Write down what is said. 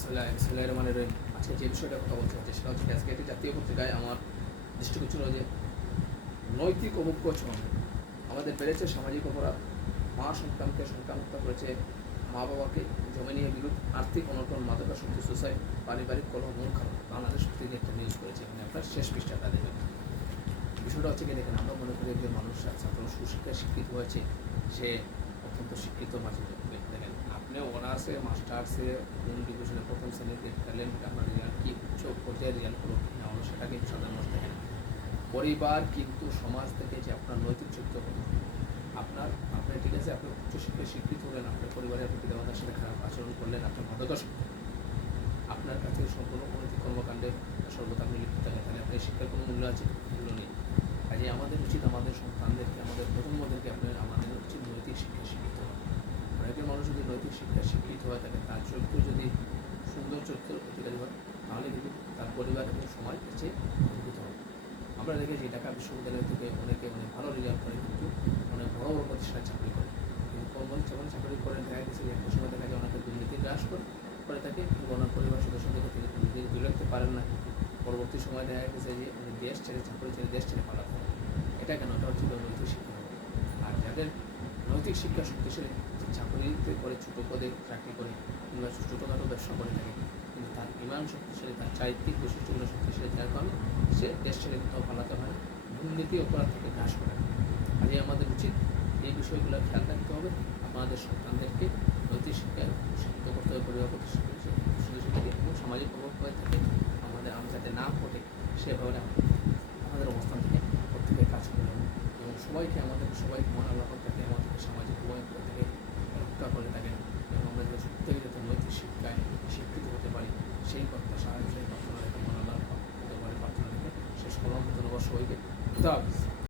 বিসমুল্লাহ বিসমুল্লাহ রহমানের রহিম আজকে যে বিষয়টা কথা বলতে হচ্ছে সেটা হচ্ছে আজকে একটি জাতীয় পত্রিকায় আমার দৃষ্টিগোচর যে নৈতিক অবজ্ঞচরণ আমাদের বেড়েছে সামাজিক অপরাধ। মা সন্তানকে সন্তান হত্যা করেছে মা বাবাকে জমি নিয়ে বিরোধ আর্থিক অনটন মাদকাসক্তি সুসাইড পারিবারিক কলহ, মন খারাপ। বাংলাদেশ থেকে একটা নিউজ করেছে, এখানে আপনার শেষ পৃষ্ঠাটা দেবেন বিষয়টা হচ্ছে কি, দেখেন, আমরা মনে করি একজন মানুষ ছাত্র, সুশিক্ষায় শিক্ষিত হয়েছে, সে অত্যন্ত শিক্ষিত মাঝে অনার্সে মাস্টার্সে কোন ডিভিশনে প্রথম শ্রেণীতে ট্যালেন্ট আপনার রেজাল্ট কী উচ্চ পর্যায়ে রেজাল্ট করুন না সেটা কিন্তু সাধারণ মানুষ দেখেন পরিবার কিন্তু সমাজ থেকে যে আপনার নৈতিক চরিত্র আপনার আপনি ঠিক আছে, আপনি উচ্চশিক্ষায় স্বীকৃত হলেন, আপনার পরিবারের আপনি পিতামাতার সাথে খারাপ আচরণ করলেন আপনার মাদকাসক্ত আপনার কাছে সম্পূর্ণ অনৈতিক কর্মকাণ্ডে সর্বদা আপনি লিপ্ত থাকেন, তাহলে আপনার শিক্ষার কোনো মূল্য আছে? মূল্য নেই। কাজে আমাদের উচিত আমাদের সন্তানদেরকে, আমাদের প্রজন্মদেরকে, আপনার, আমাদের উচিত নৈতিক শিক্ষা শিক্ষিত হওয়া অনেকের মানুষ যদি শিক্ষা শিক্ষিত হয় থাকে তার চরিত্র যদি সুন্দর চরিত্রের অধিকারী হয় তাহলে কিন্তু তার পরিবার এবং সমাজ কাছে উপকৃত হবে। আমরা দেখেছি ঢাকা বিশ্ববিদ্যালয় থেকে অনেকে অনেক ভালো রেজাল্ট করে কিন্তু অনেক বড় বড় প্রতিষ্ঠানে চাকরি করে। কিন্তু কর্মচারী যখন চাকরি করেন দেখা গেছে যে একটা সময় দেখা যায় অনেকে দুর্নীতি গ্রাস করে করে কিন্তু ওনার পরিবার সদস্যদেরকে তিনি দুর্নীতি দূরে রাখতে পারেন না। পরবর্তী সময় দেখা গেছে যে উনি দেশ ছেড়ে, চাকরি ছেড়ে, দেশ ছেড়ে পালাতে এটা কেন? এটা হচ্ছে নৈতিক শিক্ষা। আর যাদের নৈতিক শিক্ষা শক্তিশালী চাকরিতে করে, ছোটো পদে চাকরি করে কিংবা ছোটোখাটো ব্যবসা করে থাকে। কিন্তু তার ইমান শক্তিশালী, তার চারিত্রিক বৈশিষ্ট্যগুলো শক্তিশালী যার কারণে সে দেশ ছেড়ে কোথাও পালাতে হয় দুর্নীতি অপরাধ থেকে গ্রাস করে। কাজে আমাদের উচিত এই বিষয়গুলো খেয়াল রাখতে হবে। আমাদের সন্তানদেরকে নৈতিক শিক্ষায় শিক্ষিত করতে হবে পরিবার থেকে এবং সামাজিক প্রভাব হয়ে থাকে। আমাদের আমি যাতে না ঘটে সেভাবে আমাদের অবস্থান থেকে প্রত্যেকের কাজ করে এবং সবাইকে, আমাদের সবাই মন আল্লাহ তাকে আমাদেরকে সামাজিক প্রভাব থেকে রক্ষা করে থাকেন এবং আমরা যে প্রত্যেকে যাতে নৈতিক শিক্ষায় শিক্ষিত হতে পারি সেই প্রত্যাশা সেই প্রার্থনা রেখে মন আল্লাহ হতে পারে প্রার্থনা রেখে শেষ করলাম ধন্যবাদ সবাইকে। খুদা